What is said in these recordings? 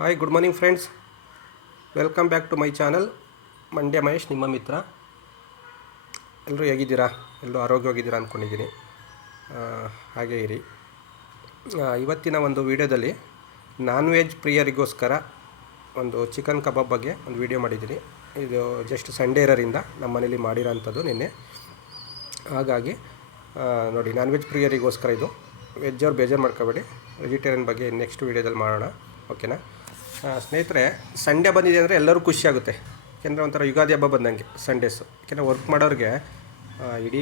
Hi good morning friends, welcome back to my channel Mandya Mahesh ನಿಮ್ಮ ಮಿತ್ರ. ಎಲ್ಲರೂ ಹೇಗಿದ್ದೀರಾ? ಎಲ್ಲರೂ ಆರೋಗ್ಯವಾಗಿದ್ದೀರಾ ಅಂದ್ಕೊಂಡಿದ್ದೀನಿ. ಹಾಗೇ ಇರಿ. ಇವತ್ತಿನ ಒಂದು ವಿಡಿಯೋದಲ್ಲಿ ನಾನ್ ವೆಜ್ ಪ್ರಿಯರಿಗೋಸ್ಕರ ಒಂದು ಚಿಕನ್ ಕಬಾಬ್ ಬಗ್ಗೆ ಒಂದು ವಿಡಿಯೋ ಮಾಡಿದ್ದೀನಿ. ಇದು ಜಸ್ಟ್ ಸಂಡೇ ಇರೋದ್ರಿಂದ ನಮ್ಮ ಮನೇಲಿ ಮಾಡಿರೋಂಥದ್ದು ನಿನ್ನೆ. ಹಾಗಾಗಿ ನೋಡಿ, ನಾನ್ ವೆಜ್ ಪ್ರಿಯರಿಗೋಸ್ಕರ ಇದು. ವೆಜ್ ಅವ್ರು ಬೇಜಾರು ಮಾಡ್ಕೋಬೇಡಿ, ವೆಜಿಟೇರಿಯನ್ ಬಗ್ಗೆ ನೆಕ್ಸ್ಟ್ ವೀಡಿಯೋದಲ್ಲಿ ಮಾಡೋಣ, ಓಕೆನಾ? ಸ್ನೇಹಿತರೆ, ಸಂಡೇ ಬಂದಿದೆ ಅಂದರೆ ಎಲ್ಲರೂ ಖುಷಿಯಾಗುತ್ತೆ. ಯಾಕೆಂದರೆ ಒಂಥರ ಯುಗಾದಿ ಹಬ್ಬ ಬಂದಂಗೆ ಸಂಡೇಸು. ಯಾಕೆಂದರೆ ವರ್ಕ್ ಮಾಡೋರಿಗೆ ಇಡೀ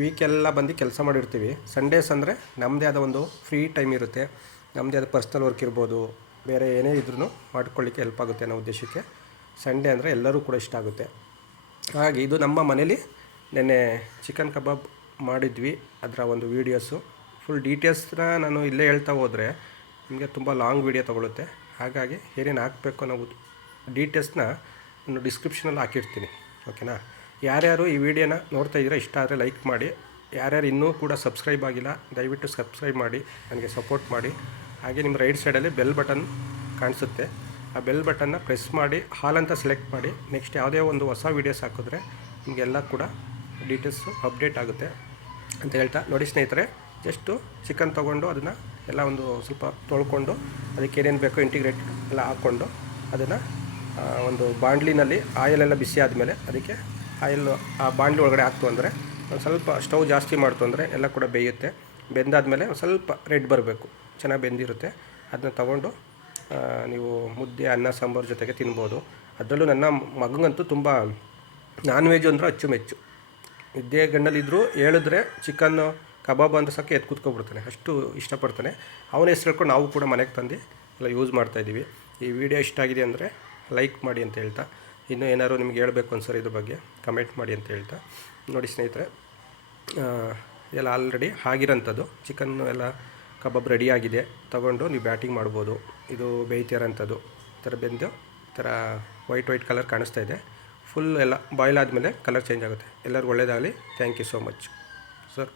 ವೀಕೆಲ್ಲ ಬಂದು ಕೆಲಸ ಮಾಡಿರ್ತೀವಿ. ಸಂಡೇಸ್ ಅಂದರೆ ನಮ್ಮದೇ ಆದ ಒಂದು ಫ್ರೀ ಟೈಮ್ ಇರುತ್ತೆ. ನಮ್ಮದೇ ಆದ ಪರ್ಸ್ನಲ್ ವರ್ಕ್ ಇರ್ಬೋದು, ಬೇರೆ ಏನೇ ಇದ್ರೂ ಮಾಡ್ಕೊಳ್ಳಿಕ್ಕೆ ಹೆಲ್ಪ್ ಆಗುತ್ತೆ ಅನ್ನೋ ಉದ್ದೇಶಕ್ಕೆ ಸಂಡೇ ಅಂದರೆ ಎಲ್ಲರೂ ಕೂಡ ಇಷ್ಟ ಆಗುತ್ತೆ. ಹಾಗೆ ಇದು ನಮ್ಮ ಮನೇಲಿ ನೆನ್ನೆ ಚಿಕನ್ ಕಬಾಬ್ ಮಾಡಿದ್ವಿ. ಅದರ ಒಂದು ವೀಡಿಯೋಸು ಫುಲ್ ಡೀಟೇಲ್ಸ್ನ ನಾನು ಇಲ್ಲೇ ಹೇಳ್ತಾ ಹೋದರೆ ನಿಮಗೆ ತುಂಬ ಲಾಂಗ್ ವೀಡಿಯೋ ತೊಗೊಳುತ್ತೆ. ಹಾಗಾಗಿ ಏನೇನು ಹಾಕಬೇಕು ಅನ್ನೋ ಡೀಟೇಲ್ಸ್ನ ನಾನು ಡಿಸ್ಕ್ರಿಪ್ಷನಲ್ಲಿ ಹಾಕಿರ್ತೀನಿ, ಓಕೆನಾ? ಯಾರ್ಯಾರು ಈ ವಿಡಿಯೋನ ನೋಡ್ತಾ ಇದ್ದೀರಾ, ಇಷ್ಟ ಆದರೆ ಲೈಕ್ ಮಾಡಿ. ಯಾರ್ಯಾರು ಇನ್ನೂ ಕೂಡ ಸಬ್ಸ್ಕ್ರೈಬ್ ಆಗಿಲ್ಲ, ದಯವಿಟ್ಟು ಸಬ್ಸ್ಕ್ರೈಬ್ ಮಾಡಿ, ನನಗೆ ಸಪೋರ್ಟ್ ಮಾಡಿ. ಹಾಗೆ ನಿಮ್ಮ ರೈಟ್ ಸೈಡಲ್ಲಿ ಬೆಲ್ ಬಟನ್ ಕಾಣಿಸುತ್ತೆ, ಆ ಬೆಲ್ ಬಟನ್ನ ಪ್ರೆಸ್ ಮಾಡಿ ಹಾಲ್ ಅಂತ ಸೆಲೆಕ್ಟ್ ಮಾಡಿ. ನೆಕ್ಸ್ಟ್ ಯಾವುದೇ ಒಂದು ಹೊಸ ವೀಡಿಯೋಸ್ ಹಾಕಿದ್ರೆ ನಿಮಗೆಲ್ಲ ಕೂಡ ಡೀಟೇಲ್ಸು ಅಪ್ಡೇಟ್ ಆಗುತ್ತೆ ಅಂತ ಹೇಳ್ತಾ, ನೋಡಿ ಸ್ನೇಹಿತರೆ, ಜಸ್ಟು ಚಿಕನ್ ತೊಗೊಂಡು ಅದನ್ನು ಎಲ್ಲ ಒಂದು ಸ್ವಲ್ಪ ತೊಳ್ಕೊಂಡು ಅದಕ್ಕೆ ಏನೇನು ಬೇಕೋ ಇಂಟಿಗ್ರೇಟ್ ಎಲ್ಲ ಹಾಕ್ಕೊಂಡು ಅದನ್ನು ಒಂದು ಬಾಣಲಿನಲ್ಲಿ ಆಯಿಲೆಲ್ಲ ಬಿಸಿ ಆದಮೇಲೆ ಅದಕ್ಕೆ ಆಯಿಲ್ ಆ ಬಾಣಲಿ ಒಳಗಡೆ ಹಾಕ್ತು ಅಂದರೆ ಒಂದು ಸ್ವಲ್ಪ ಸ್ಟವ್ ಜಾಸ್ತಿ ಮಾಡ್ತು ಅಂದರೆ ಎಲ್ಲ ಕೂಡ ಬೇಯುತ್ತೆ. ಬೆಂದಾದಮೇಲೆ ಒಂದು ಸ್ವಲ್ಪ ರೆಡ್ ಬರಬೇಕು, ಚೆನ್ನಾಗಿ ಬೆಂದಿರುತ್ತೆ. ಅದನ್ನ ತೊಗೊಂಡು ನೀವು ಮುದ್ದೆ, ಅನ್ನ, ಸಾಂಬಾರು ಜೊತೆಗೆ ತಿನ್ಬೋದು. ಅದರಲ್ಲೂ ನನ್ನ ಮಗಂಗಂತೂ ತುಂಬ ನಾನ್ ವೆಜ್ ಅಂದರೆ ಅಚ್ಚುಮೆಚ್ಚು. ನಿದ್ದೆ ಗಣ್ಣಲ್ಲಿದ್ದರೂ ಹೇಳಿದ್ರೆ ಚಿಕನ್ನು ಕಬಾಬ್ ಅಂತ ಸಾಕು ಎದ್ದು ಕೂತ್ಕೊಬಿಡ್ತಾನೆ, ಅಷ್ಟು ಇಷ್ಟಪಡ್ತಾನೆ. ಅವನ ಹೆಸರು ಹೇಳ್ಕೊಂಡು ನಾವು ಕೂಡ ಮನೆಗೆ ತಂದು ಎಲ್ಲ ಯೂಸ್ ಮಾಡ್ತಾಯಿದ್ದೀವಿ. ಈ ವಿಡಿಯೋ ಇಷ್ಟ ಆಗಿದೆ ಅಂದರೆ ಲೈಕ್ ಮಾಡಿ ಅಂತ ಹೇಳ್ತಾ, ಇನ್ನೂ ಏನಾದ್ರು ನಿಮ್ಗೆ ಹೇಳಬೇಕು ಅನ್ಸರಿ ಇದ್ರ ಬಗ್ಗೆ ಕಮೆಂಟ್ ಮಾಡಿ ಅಂತ ಹೇಳ್ತಾ, ನೋಡಿ ಸ್ನೇಹಿತರೆ, ಎಲ್ಲ ಆಲ್ರೆಡಿ ಆಗಿರೋಂಥದ್ದು ಚಿಕನ್ನು ಎಲ್ಲ ಕಬಾಬ್ ರೆಡಿಯಾಗಿದೆ. ತೊಗೊಂಡು ನೀವು ಬ್ಯಾಟಿಂಗ್ ಮಾಡ್ಬೋದು. ಇದು ಬೇಯ್ತಿರೋಂಥದ್ದು ಈ ಥರ ಬೆಂದು ಈ ಥರ ವೈಟ್ ಕಲರ್ ಕಾಣಿಸ್ತಾ ಇದೆ. ಫುಲ್ ಎಲ್ಲ ಬಾಯ್ಲ್ ಆದಮೇಲೆ ಕಲರ್ ಚೇಂಜ್ ಆಗುತ್ತೆ. ಎಲ್ಲರಿಗೂ ಒಳ್ಳೆಯದಾಗಲಿ. Thank you so much sir.